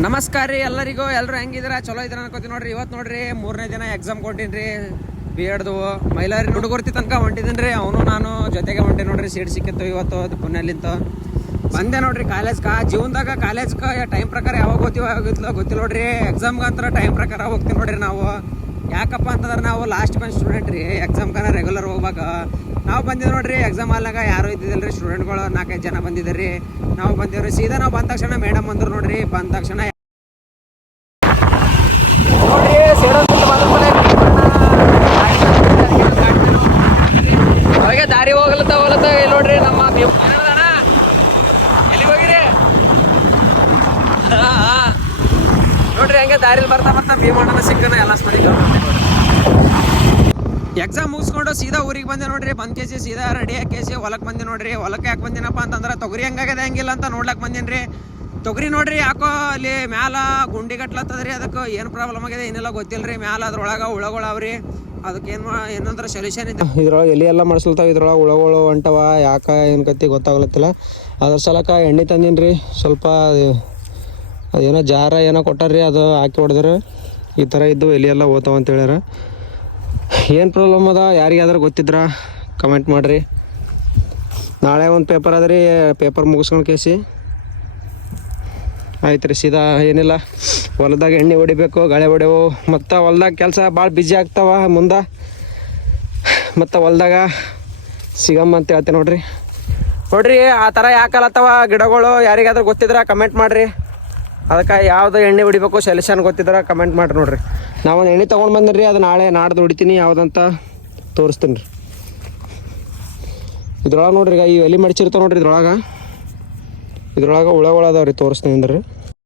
ನಮಸ್ಕಾರ ರೀ ಎಲ್ಲರಿಗೂ. ಎಲ್ಲರೂ ಹೆಂಗಿದ್ದೀರಾ? ಚಲೋ ಇದ್ದೀರ ಅನ್ಕೋತೀನಿ ನೋಡ್ರಿ. ಇವತ್ತು ನೋಡ್ರಿ 3ನೇ ದಿನ ಎಕ್ಸಾಮ್ ಕೊಟ್ಟಿನಿ ಬಿ ಎಡ್ದು. ಮೈಲಾರಿ ಹುಡುಗರ್ತಿ ತನಕ ಹೊಂಟಿದ್ದೀನಿ ರೀ. ಅವನು ನಾನು ಜೊತೆಗೆ ಹೊಂಟೆ ನೋಡ್ರಿ. ಸೀಟ್ ಸಿಕ್ಕಿತ್ತು ಇವತ್ತು ಅದು ಪುಣ್ಯಲಿಂತ ಬಂದೆ ನೋಡ್ರಿ ಕಾಲೇಜ್ಗೆ. ಜೀವನದಾಗ ಕಾಲೇಜ್ಗೆ ಟೈಮ್ ಪ್ರಕಾರ ಯಾವಾಗ ಗೊತ್ತಿಲ್ಲ ನೋಡ್ರಿ. ಎಕ್ಸಾಮ್ಗೆ ಅಂತ ಟೈಮ್ ಪ್ರಕಾರ ಹೋಗ್ತೀವಿ ನೋಡ್ರಿ ನಾವು. ಯಾಕಪ್ಪ ಅಂತಂದ್ರೆ ನಾವು ಲಾಸ್ಟ್ ಬೆಂಚ್ ಸ್ಟೂಡೆಂಟ್ ರೀ. ಎಕ್ಸಾಮ್ಗೆ ರೆಗ್ಯುಲರ್ ಹೋಗ್ಬೇಕು. ನಾವು ಬಂದಿದ್ದು ನೋಡ್ರಿ ಎಕ್ಸಾಮ್ ಹಾಲ್ನಾಗ ಯಾರು ಇದ್ದಿದ್ದಿಲ್ಲ ರೀ. ಸ್ಟೂಡೆಂಟ್ಗಳು 4-5 ಜನ ಬಂದಿದ್ದೀರಿ. ನಾವು ಬಂದೇವ್ರಿ. ಸೀದಾ ನಾವು ಬಂದ ತಕ್ಷಣ ಮೇಡಮ್ ಬಂದ್ರು ನೋಡ್ರಿ. ಬಂದ ತಕ್ಷಣ ನೋಡ್ರಿ ಅವಾಗ ದಾರಿ ಹೋಗ್ಲತ್ತ ನೋಡ್ರಿ. ನಮ್ಮ ಎಲ್ಲಿ ಹೋಗಿರಿ ನೋಡ್ರಿ ಹಂಗೆ ದಾರಿಲಿ ಬರ್ತಾ ಭೀಮಣ್ಣನ ಸಿಕ್ಕನ ಎಲ್ಲ ಎಕ್ಸಾಮ್ ಮುಗಿಸ್ಕೊಂಡು ಸೀದಾ ಊರಿಗೆ ಬಂದೆ ನೋಡ್ರಿ. ಬಂದ್ ಕೇಸಿ ಸೀದಾ ರೆಡಿ ಹಾಕೇಸಿ ಹೊಲಕ್ಕೆ ಬಂದೆ ನೋಡ್ರಿ. ಹೊಲಕ್ಕೆ ಯಾಕೆ ಬಂದಿನಪ್ಪ ಅಂತಂದ್ರೆ ತೊಗರಿ ಹೆಂಗಾಗದೆ ಹಂಗಿಲ್ಲ ಅಂತ ನೋಡ್ಲಕ್ಕೆ ಬಂದೇನ್ರಿ. ತೊಗರಿ ನೋಡ್ರಿ ಯಾಕೋ ಅಲ್ಲಿ ಮ್ಯಾಲ ಗುಂಡಿ ಗಟ್ಲತ್ತದ್ರಿ. ಅದಕ್ಕೆ ಏನು ಪ್ರಾಬ್ಲಮ್ ಆಗಿದೆ ಏನೆಲ್ಲ ಗೊತ್ತಿಲ್ಲ ರೀ. ಮ್ಯಾಲ ಅದ್ರೊಳಗೆ ಹುಳಗಳು ಅವ್ರಿ. ಅದಕ್ಕೆ ಏನಂದ್ರೆ ಸೊಲ್ಯೂಷನ್ ಇದೆ. ಇದ್ರೊಳಗೆ ಎಲೆ ಎಲ್ಲ ಮಾಡಿಸ್ಲತ್ತಾವ. ಇದ್ರೊಳಗೆ ಹುಳಗಳು ಹೊಂಟವ. ಯಾಕೆ ಏನು ಕತ್ತಿ ಗೊತ್ತಾಗ್ಲತ್ತಿಲ್ಲ. ಅದ್ರ ಸಲಕ ಎಣ್ಣೆ ತಂದೀನಿ ರೀ. ಸ್ವಲ್ಪ ಅದೇನೋ ಜಾರ ಏನೋ ಕೊಟ್ಟಾರ್ರಿ. ಅದು ಹಾಕಿ ಹೊಡೆದ್ರೆ ಈ ಥರ ಇದ್ದು ಎಲೆ ಎಲ್ಲ ಓದ್ತಾವ ಅಂತ ಹೇಳ್ಯಾರ. ಏನು ಪ್ರಾಬ್ಲಮ್ ಅದ ಯಾರಿಗಾದ್ರೂ ಗೊತ್ತಿದ್ರ ಕಮೆಂಟ್ ಮಾಡಿರಿ. ನಾಳೆ ಒಂದು ಪೇಪರ್ ಅದ ರೀ. ಪೇಪರ್ ಮುಗಿಸ್ಕೊಂಡು ಕೇಸಿ ಆಯ್ತು ರೀ. ಸೀದಾ ಏನಿಲ್ಲ ಹೊಲ್ದಾಗ ಎಣ್ಣೆ ಹೊಡಿಬೇಕು, ಗಾಳೆ ಹೊಡೆವು. ಮತ್ತು ಹೊಲ್ದಾಗ ಕೆಲಸ ಭಾಳ ಬಿಜಿ ಆಗ್ತಾವ ಮುಂದೆ. ಮತ್ತು ಹೊಲ್ದಾಗ ಸಿಗಮ್ಮ ಅಂತ ಹೇಳ್ತೇನೆ ನೋಡ್ರಿ. ಆ ಥರ ಯಾಕಲ್ಲತ್ತವ ಗಿಡಗಳು. ಯಾರಿಗಾದ್ರೂ ಗೊತ್ತಿದ್ರೆ ಕಮೆಂಟ್ ಮಾಡಿರಿ. ಅದಕ್ಕೆ ಯಾವ್ದು ಎಣ್ಣೆ ಹೊಡಿಬೇಕು ಸೊಲ್ಯೂಷನ್ ಗೊತ್ತಿದ್ರೆ ಕಮೆಂಟ್ ಮಾಡಿರಿ ನೋಡ್ರಿ. ನಾವೊಂದು ಎಣ್ಣೆ ತೊಗೊಂಡು ಬಂದಿರಿ. ಅದು ನಾಡ್ದು ಹೊಡಿತೀನಿ ಯಾವುದಂತ ತೋರಿಸ್ತೀನಿ ರೀ. ಇದ್ರೊಳಗೆ ನೋಡ್ರಿ ಈಗ ಈ ಎಲೆ ಮಡಿಚಿರ್ತಾವೆ ನೋಡ್ರಿ. ಇದ್ರೊಳಗೆ ಹುಳಗಳು ಅದಾವ ರೀ. ತೋರಿಸ್ತೀನಿ ಅಂದ್ರೆ